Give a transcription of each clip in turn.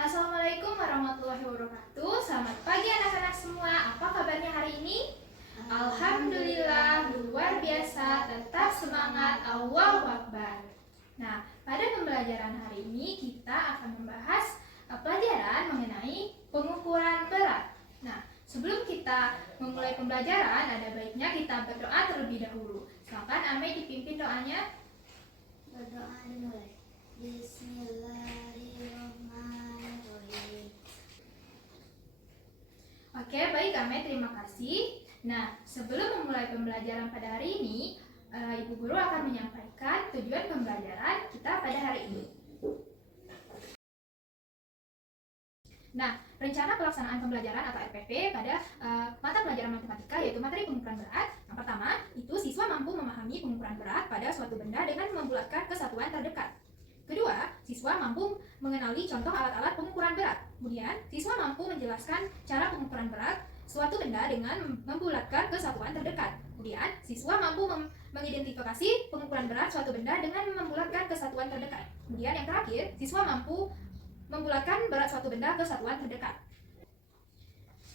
Assalamualaikum warahmatullahi wabarakatuh. Selamat pagi anak-anak semua. Apa kabarnya hari ini? Alhamdulillah, luar biasa. Tetap semangat. Allahu Akbar. Nah, pada pembelajaran hari ini kita akan membahas pelajaran mengenai pengukuran berat. Nah, sebelum kita memulai pembelajaran, ada baiknya kita berdoa terlebih dahulu. Silakan Ame dipimpin doanya. Berdoa dimulai. Bismillahirrahmanirrahim. Oke, baik Ame, terima kasih. Nah, sebelum memulai pembelajaran pada hari ini, Ibu Guru akan menyampaikan tujuan pembelajaran kita pada hari ini. Nah, rencana pelaksanaan pembelajaran atau RPP pada mata pelajaran matematika yaitu materi pengukuran berat. Yang pertama, itu siswa mampu memahami pengukuran berat pada suatu benda dengan membulatkan kesatuan terdekat. Kedua, siswa mampu mengenali contoh alat-alat pengukuran berat. Kemudian, siswa mampu menjelaskan cara pengukuran berat suatu benda dengan membulatkan kesatuan terdekat. Kemudian, siswa mampu mengidentifikasi pengukuran berat suatu benda dengan membulatkan kesatuan terdekat. Kemudian, yang terakhir, siswa mampu membulatkan berat suatu benda ke satuan terdekat.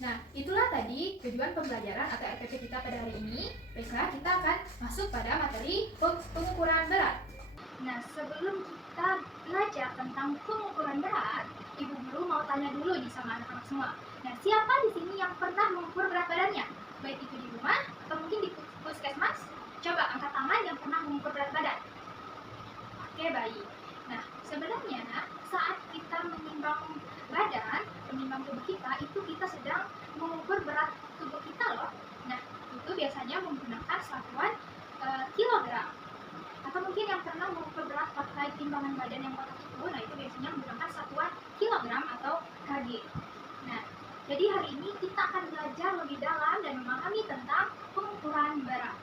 Nah, itulah tadi tujuan pembelajaran atau RPP kita pada hari ini. Baiklah, kita akan masuk pada materi pengukuran berat. Nah, sebelum kita belajar tentang pengukuran berat, Ibu Guru mau tanya dulu nih sama anak-anak semua. Nah, siapa di sini yang pernah mengukur berat badannya? Baik itu di rumah atau mungkin di puskesmas? Coba angkat tangan yang pernah mengukur berat badan. Oke, baik. Nah, sebenarnya saat kita menimbang badan, menimbang tubuh kita, itu kita sedang mengukur berat tubuh kita loh. Nah, itu biasanya menggunakan satuan kilogram. Atau mungkin yang pernah mengukur berat pakai timbangan badan yang kotak itu, nah itu biasanya menggunakan satuan kilogram atau kg. Nah, jadi hari ini kita akan belajar lebih dalam dan memahami tentang pengukuran berat.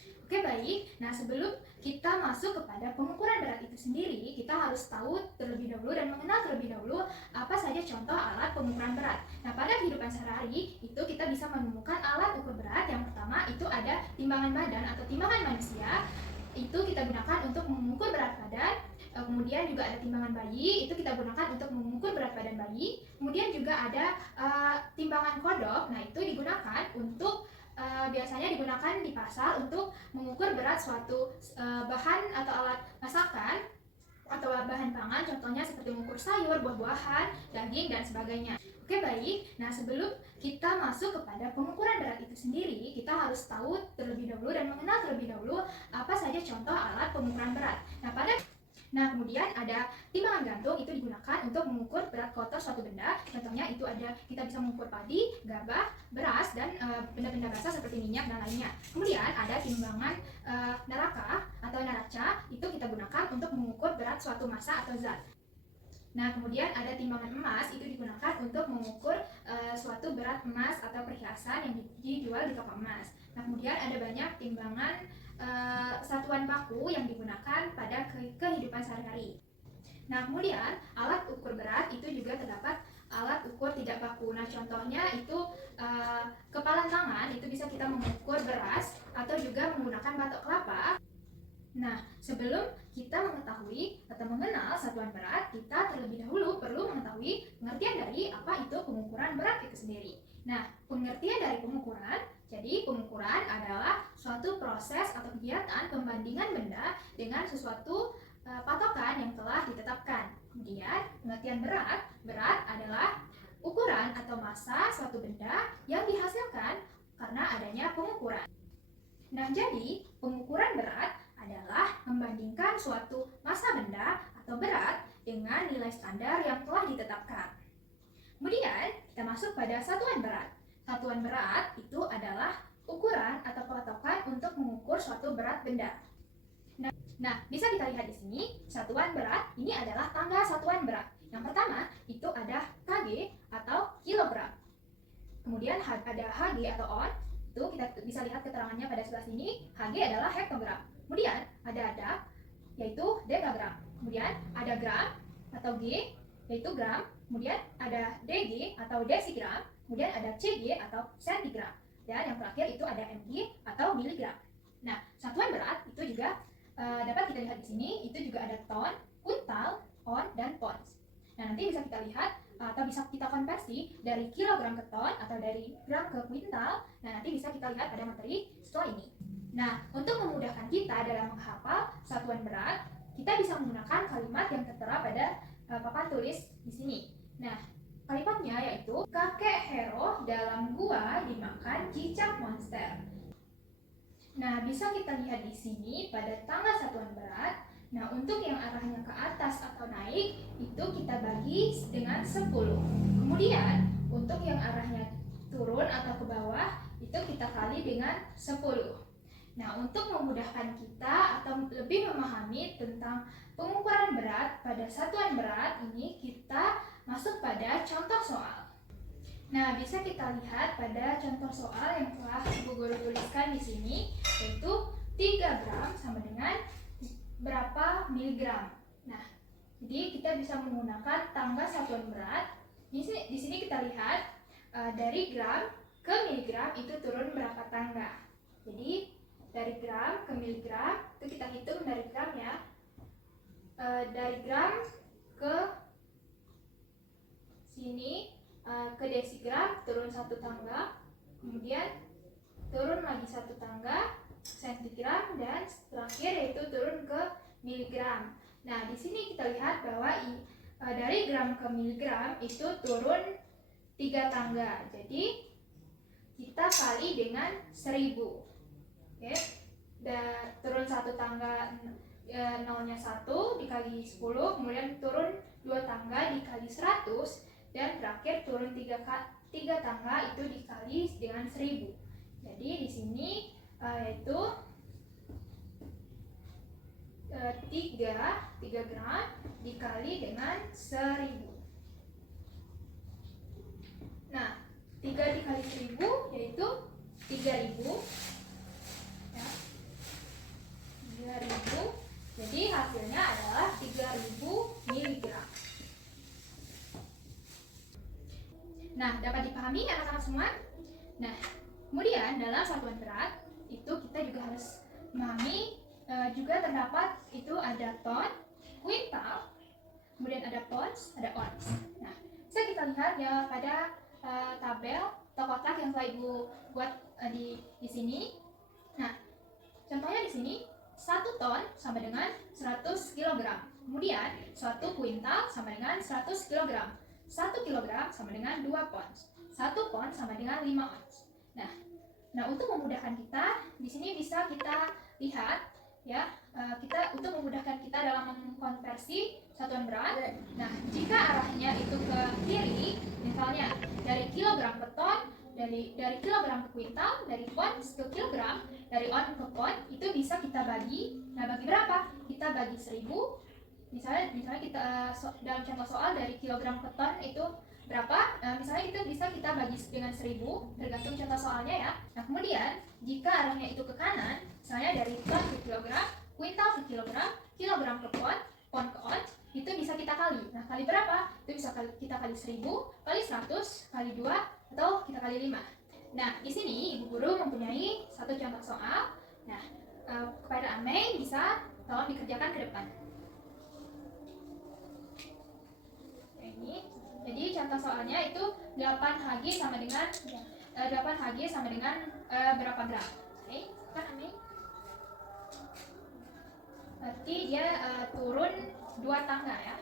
Oke, baik. Nah, sebelum kita masuk kepada pengukuran berat itu sendiri, kita harus tahu terlebih dahulu dan mengenal terlebih dahulu apa saja contoh alat pengukuran berat. Nah, pada kehidupan sehari-hari itu kita bisa menemukan alat ukur berat. Yang pertama itu ada timbangan badan atau timbangan manusia. Itu kita gunakan untuk mengukur berat badan. Kemudian juga ada timbangan bayi, itu kita gunakan untuk mengukur berat badan bayi. Kemudian juga ada timbangan kodok. Nah, itu digunakan untuk biasanya digunakan di pasar untuk mengukur berat suatu bahan atau alat masakan atau bahan pangan, contohnya seperti mengukur sayur, buah-buahan, daging, dan sebagainya. Oke, baik. Nah, sebelum kita masuk kepada pengukuran berat itu sendiri, kita harus tahu terlebih dahulu dan mengenal terlebih dahulu apa saja contoh alat pengukuran berat. Nah, kemudian ada timbangan gantung, itu digunakan untuk mengukur berat kotor suatu benda. Contohnya itu ada, kita bisa mengukur padi, gabah, beras, dan benda-benda basah seperti minyak dan lainnya. Kemudian ada timbangan neraka atau neraca, itu kita gunakan untuk mengukur berat suatu massa atau zat. Nah, kemudian ada timbangan emas, itu digunakan untuk mengukur suatu berat emas atau perhiasan yang dijual di toko emas. Nah, kemudian ada banyak timbangan satuan baku yang digunakan pada kehidupan sehari-hari. Nah, kemudian alat ukur berat itu juga terdapat alat ukur tidak baku. Nah, contohnya itu kepalan tangan, itu bisa kita mengukur beras atau juga menggunakan batok kelapa. Nah, sebelum kita mengetahui atau mengenal satuan berat, kita terlebih dahulu perlu mengetahui pengertian dari apa itu pengukuran berat itu sendiri. Nah, pengertian dari pengukuran, jadi pengukuran adalah suatu proses atau kegiatan pembandingan benda dengan sesuatu patokan yang telah ditetapkan. Kemudian, pengertian berat adalah ukuran atau massa suatu benda yang dihasilkan karena adanya pengukuran. Nah, jadi pengukuran berat adalah membandingkan suatu massa benda atau berat dengan nilai standar yang telah ditetapkan. Kemudian, kita masuk pada satuan berat. Satuan berat itu adalah ukuran atau patokan untuk mengukur suatu berat benda. Nah, bisa kita lihat di sini, satuan berat ini adalah tangga satuan berat. Yang pertama, itu ada kg atau kilogram. Kemudian ada Hg atau on, itu kita bisa lihat keterangannya pada sebelah sini. Hg adalah hektogram. Kemudian ada yaitu dekagram. Kemudian ada gram atau G yaitu gram. Kemudian ada dg atau desigram. Kemudian ada cg atau sentigram. Dan yang terakhir itu ada mg atau miligram. Nah, satuan berat itu juga dapat kita lihat di sini. Itu juga ada ton, kuntal, on, dan pounds. Nah, nanti nanti bisa kita lihat atau bisa kita konversi dari kilogram ke ton atau dari gram ke kuintal. Nah, nanti bisa kita lihat pada materi setelah ini. Nah, untuk memudahkan kita dalam menghafal satuan berat, kita bisa menggunakan kalimat yang tertera pada papan tulis di sini. Nah, kalimatnya yaitu kakek Hero dalam gua dimakan cicak monster. Nah, bisa kita lihat di sini pada tangga satuan berat. Nah, untuk yang arahnya ke atas atau naik, itu kita bagi dengan 10. Kemudian, untuk yang arahnya turun atau ke bawah, itu kita kali dengan 10. Nah, untuk memudahkan kita atau lebih memahami tentang pengukuran berat pada satuan berat ini, kita masuk pada contoh soal. Nah, bisa kita lihat pada contoh soal yang telah Ibu Guru tuliskan di sini, yaitu 3 gram sama dengan berapa miligram. Nah, jadi kita bisa menggunakan tangga satuan berat. Di sini kita lihat dari gram ke miligram itu turun berapa tangga. Jadi dari gram ke miligram itu kita hitung dari gram ya. Dari gram ke sini ke desigram turun 1 tangga, kemudian turun lagi 1 tangga, sentigram, dan terakhir yaitu turun ke miligram. Nah, di sini kita lihat bahwa dari gram ke miligram itu turun 3 tangga. Jadi kita kali dengan 1000. Oke. Dan turun 1 tangga, nolnya 1 dikali 10, kemudian turun 2 tangga dikali 100, dan terakhir turun 3 tangga itu dikali dengan 1000. Jadi di sini yaitu 3 gram dikali dengan 1000. Nah, 3 dikali 1000 yaitu 3000 ya. 3000. Jadi hasilnya adalah 3000 miligram. Nah, dapat dipahami anak-anak semua? Nah, kemudian dalam satuan berat itu kita juga harus memahami juga terdapat itu ada ton, kuintal, kemudian ada pounds, ada ons. Nah, bisa kita lihat ya pada tabel atau kotak yang telah Ibu buat di sini. Nah, contohnya di sini 1 ton sama dengan 100 kg. Kemudian 1 kuintal sama dengan 100 kg. 1 kilogram sama dengan 2 pounds. 1 pound sama dengan 5 ons. Nah, untuk memudahkan kita, di sini bisa kita lihat ya, untuk memudahkan kita dalam mengkonversi satuan berat. Nah, jika arahnya itu ke kiri, misalnya dari kilogram ke ton, dari kilogram ke kuintal, dari pounds ke kilogram, dari on ke pound, itu bisa kita bagi. Nah, bagi berapa? Kita bagi 1000. Misalnya kita dalam contoh soal dari kilogram ke ton itu berapa? Misalnya itu bisa kita bagi dengan 1000, tergantung contoh soalnya ya. Nah, kemudian jika arahnya itu ke kanan, misalnya dari ton ke kilogram, kuintal ke kilogram, kilogram ke pound ke ons, itu bisa kita kali. Nah, kali berapa? Itu bisa kita kali 1000, kali 100, kali 2, atau kita kali 5. Nah, di sini Ibu Guru mempunyai satu contoh soal. Nah, kepada Amei bisa tolong dikerjakan ke depan. Jadi contoh soalnya itu 8 Hg sama dengan 8 Hg sama dengan berapa gram? Oke, kan Ami? Berarti dia turun 2 tangga ya.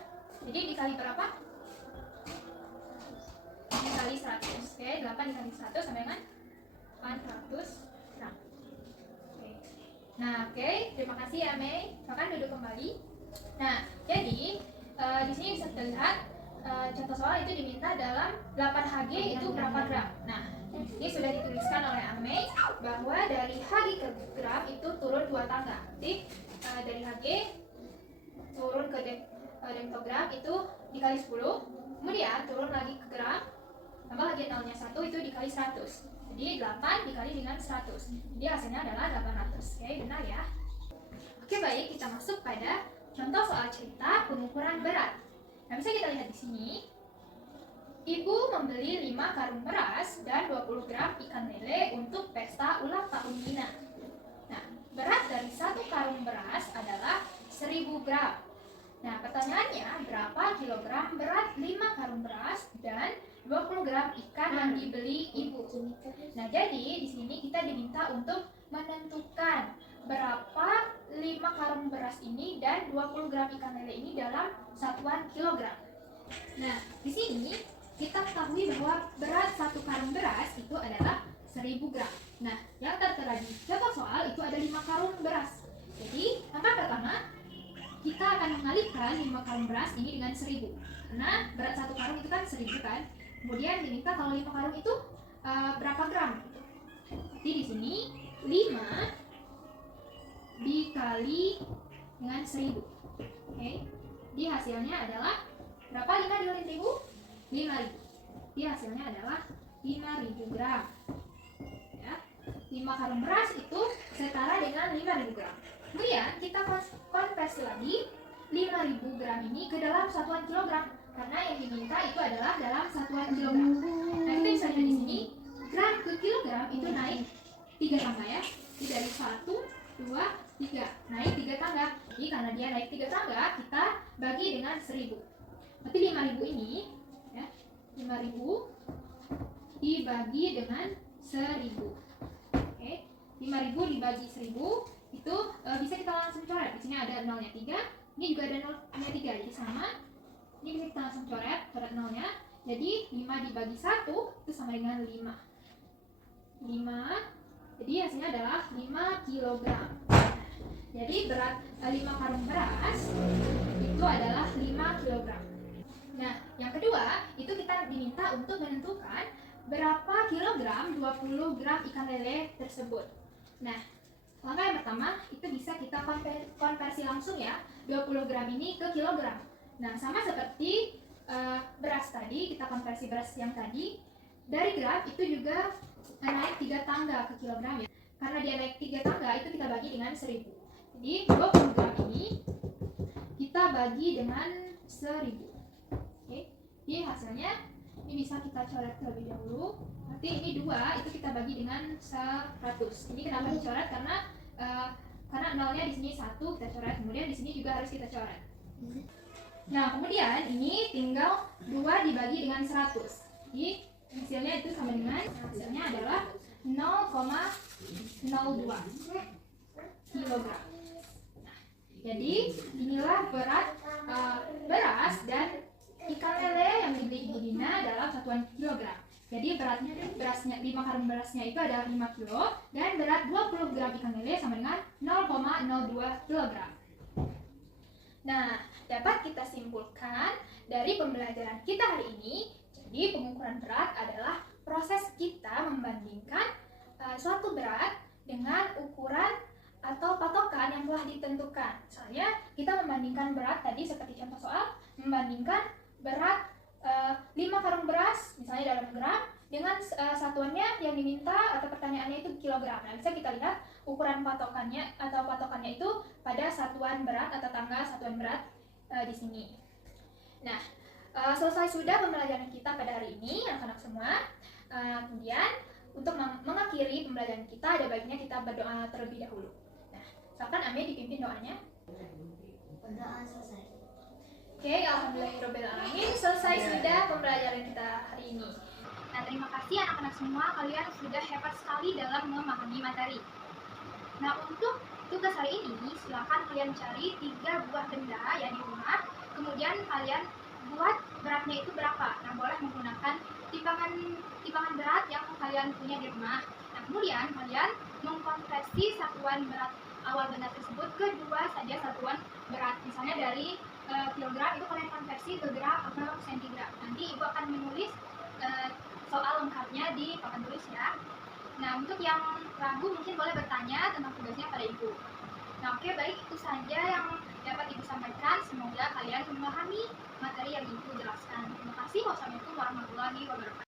Jadi dikali berapa? Dikali 100. Oke, 8 dikali 100 sama dengan 400 gram. Oke. Nah, oke, terima kasih ya Mei. Silakan duduk kembali. Nah, jadi di sini bisa terlihat contoh soal itu diminta dalam 8 Hg itu berapa gram. Nah, ini sudah dituliskan oleh Amei bahwa dari Hg ke gram itu turun 2 tangga. Jadi dari Hg turun ke dektogram itu dikali 10, kemudian turun lagi ke gram, tambah lagi nolnya 1 itu dikali 100. Jadi 8 dikali dengan 100. Jadi hasilnya adalah 800. Oke, benar ya? Oke, baik, kita masuk pada contoh soal cerita pengukuran berat. Nah, bisa kita lihat di sini. Ibu membeli 5 karung beras dan 20 gram ikan lele untuk pesta ulang tahun Nina. Nah, berat dari 1 karung beras adalah 1000 gram. Nah, pertanyaannya, berapa kilogram berat 5 karung beras dan 20 gram ikan yang dibeli ibu? Nah, jadi di sini kita diminta untuk menentukan berapa 5 karung beras ini dan 20 gram ikan lele ini dalam satuan kilogram. Nah, di sini kita ketahui bahwa berat 1 karung beras itu adalah 1000 gram. Nah, yang tertera di contoh soal itu ada 5 karung beras. Jadi, langkah pertama, kita akan mengalihkan 5 karung beras ini dengan 1000. Karena berat 1 karung itu kan 1000 kan. Kemudian diminta kalau 5 karung itu berapa gram. Jadi di sini 5 dikali dengan 1000. Oke. Jadi hasilnya adalah berapa 5 dikali 1000? 5000. Jadi hasilnya adalah 5000 gram. Ya. 5 karung beras itu setara dengan 5000 gram. Kemudian kita konversi lagi 5000 gram ini ke dalam satuan kilogram. Karena yang diminta itu adalah dalam satuan kilogram. Nah, kita bisa lihat di sini gram ke kilogram itu naik 3 tangga ya. Jadi dari 1, 2, 3. Naik 3 tangga. Jadi karena dia naik 3 tangga, kita bagi dengan 1000. Berarti 5000 ini ya, 5000 dibagi dengan 1000. Oke. 5000 dibagi 1000 itu bisa kita langsung coret. Di sini ada nolnya 3, ini juga ada nolnya 3. Jadi sama. Ini bisa kita langsung coret nolnya. Jadi 5 dibagi 1 itu sama dengan 5. 5. Jadi hasilnya adalah 5 kg. Jadi berat 5 karung beras itu adalah 5 kg. Nah, yang kedua, itu kita diminta untuk menentukan berapa kilogram 20 gram ikan lele tersebut. Nah, langkah yang pertama itu bisa kita konversi langsung ya, 20 gram ini ke kilogram. Nah, sama seperti beras tadi, kita konversi beras yang tadi, dari gram itu juga naik 3 tangga ke kilogram ya. Karena dia naik 3 tangga, itu kita bagi dengan 1000. Jadi 20 gram ini kita bagi dengan 1000. Oke. Jadi hasilnya ini bisa kita coret terlebih dahulu. Nanti ini 2 itu kita bagi dengan 100. Ini kenapa dicoret? Karena nolnya di sini 1 kita coret, kemudian di sini juga harus kita coret. Nah, kemudian ini tinggal 2 dibagi dengan 100. Jadi hasilnya itu sama dengan hasilnya adalah 0,02 kg. Jadi inilah berat beras dan ikan lele yang dibeli Ibu Dina dalam satuan kilogram. Jadi beratnya berasnya 5 karung berasnya itu adalah 5 kg dan berat 20 gram ikan lele sama dengan 0,02 kg. Nah, dapat kita simpulkan dari pembelajaran kita hari ini, jadi pengukuran berat adalah proses kita membandingkan suatu berat dengan ukuran atau patokan yang telah ditentukan. Misalnya kita membandingkan berat tadi seperti contoh soal, membandingkan berat 5 karung beras misalnya dalam gram dengan satuannya yang diminta atau pertanyaannya itu kilogram. Nah, bisa kita lihat ukuran patokannya atau patokannya itu pada satuan berat atau tangga satuan berat di sini. Nah, selesai sudah pembelajaran kita pada hari ini anak-anak semua. Kemudian untuk mengakhiri pembelajaran kita ada baiknya kita berdoa terlebih dahulu. Nah, silakan Ame dipimpin doanya. Berdoa selesai. Oke, alhamdulillahirobbilalamin, selesai sudah pembelajaran kita hari ini. Nah, terima kasih anak-anak semua, kalian sudah hebat sekali dalam memahami materi. Nah, untuk tugas hari ini, silakan kalian cari 3 buah benda yang di rumah, kemudian kalian buat beratnya itu berapa. Nah, boleh menggunakan timbangan berat yang kalian punya di rumah. Nah, kemudian kalian mengkonversi satuan berat awal benda tersebut ke 2 saja satuan berat. Misalnya dari kilogram itu kalian konversi ke gram atau sentigram. Nanti Ibu akan menulis soal lengkapnya di papan tulis ya. Nah, untuk yang ragu mungkin boleh bertanya tentang tugasnya pada Ibu. Nah, oke, baik, itu saja yang dapat Ibu sampaikan. Semoga kalian memahami materi yang Ibu jelaskan. Terima kasih. Wassalamualaikum warahmatullahi wabarakatuh.